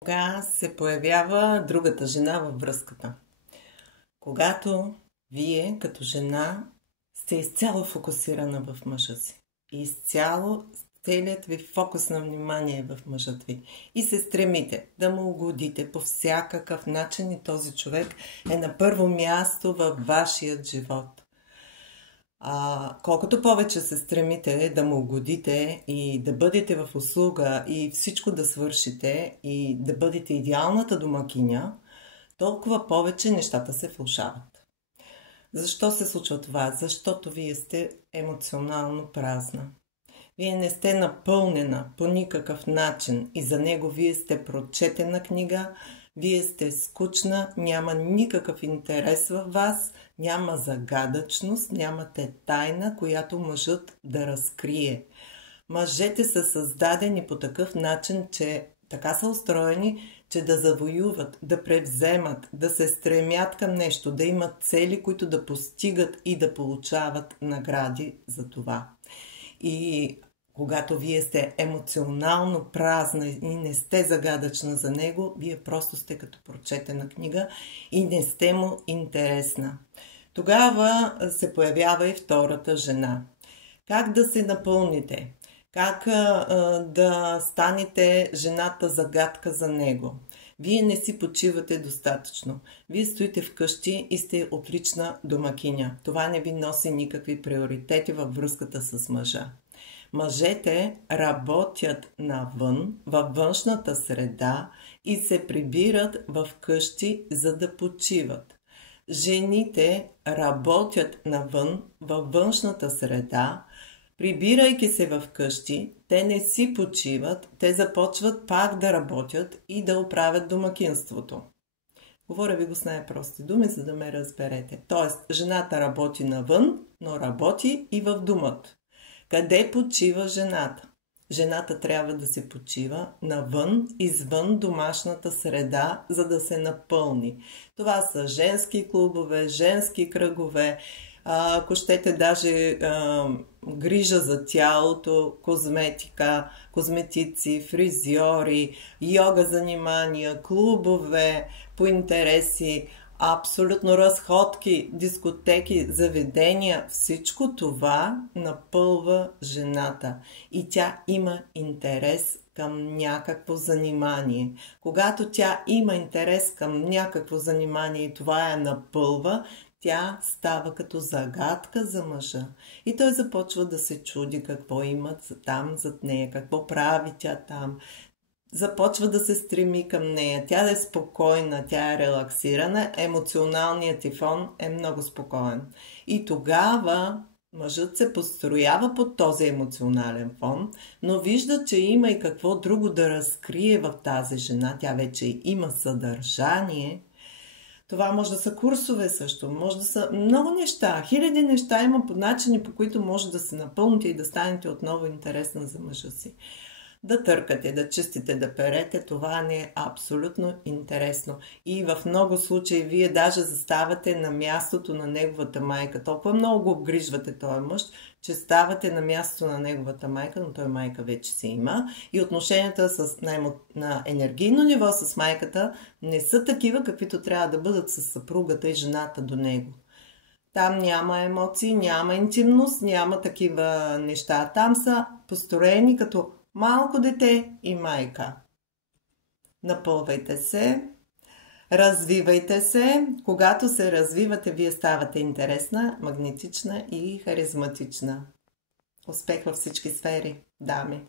Кога се появява другата жена във връзката? Когато вие като жена сте изцяло фокусирана в мъжа си. Изцяло целият ви фокус на внимание е в мъжът ви. И се стремите да му угодите по всякакъв начин и този човек е на първо място във вашият живот. Колкото повече се стремите да му угодите и да бъдете в услуга и всичко да свършите и да бъдете идеалната домакиня, толкова повече нещата се влошават. Защо се случва това? Защото вие сте емоционално празна. Вие не сте напълнена по никакъв начин и за него вие сте прочетена книга, вие сте скучна, няма никакъв интерес във вас, няма загадъчност, нямате тайна, която мъжът да разкрие. Мъжете са създадени по такъв начин, че така са устроени, че да завоюват, да превземат, да се стремят към нещо, да имат цели, които да постигат и да получават награди за това. И когато вие сте емоционално празна и не сте загадъчна за него, вие просто сте като прочетена книга и не сте му интересна. Тогава се появява и втората жена. Как да се напълните? Как да станете жената загадка за него? Вие не си почивате достатъчно. Вие стоите вкъщи и сте отлична домакиня. Това не ви носи никакви приоритети във връзката с мъжа. Мъжете работят навън, във външната среда и се прибират в къщи, за да почиват. Жените работят навън, във външната среда, прибирайки се в къщи, те не си почиват, те започват пак да работят и да оправят домакинството. Говоря ви го с най-прости думи, за да ме разберете. Тоест, жената работи навън, но работи и в думата. Къде почива жената? Жената трябва да се почива навън, извън домашната среда, за да се напълни. Това са женски клубове, женски кръгове, ако щете даже грижа за тялото, козметика, козметици, фризьори, йога занимания, клубове по интереси, абсолютно разходки, дискотеки, заведения, всичко това напълва жената и тя има интерес към някакво занимание. Когато тя има интерес към някакво занимание и това я напълва, тя става като загадка за мъжа. И той започва да се чуди какво имат там зад нея, какво прави тя там. Започва да се стреми към нея. Тя е спокойна, тя е релаксирана, емоционалният ти фон е много спокоен. И тогава мъжът се построява под този емоционален фон, но вижда, че има и какво друго да разкрие в тази жена. Тя вече има съдържание. Това може да са курсове също, може да са много неща, хиляди неща има по начини, по които може да се напълните и да станете отново интересна за мъжа си. Да търкате, да чистите, да перете, това не е абсолютно интересно. И в много случаи вие даже заставате на мястото на неговата майка. Толкова много го обгрижвате този мъж, че ставате на мястото на неговата майка, но той майка вече си има. И отношенията на енергийно ниво с майката не са такива, каквито трябва да бъдат с съпругата и жената до него. Там няма емоции, няма интимност, няма такива неща. Там са построени като малко дете и майка. Напълвайте се, развивайте се. Когато се развивате, вие ставате интересна, магнетична и харизматична. Успех във всички сфери, дами!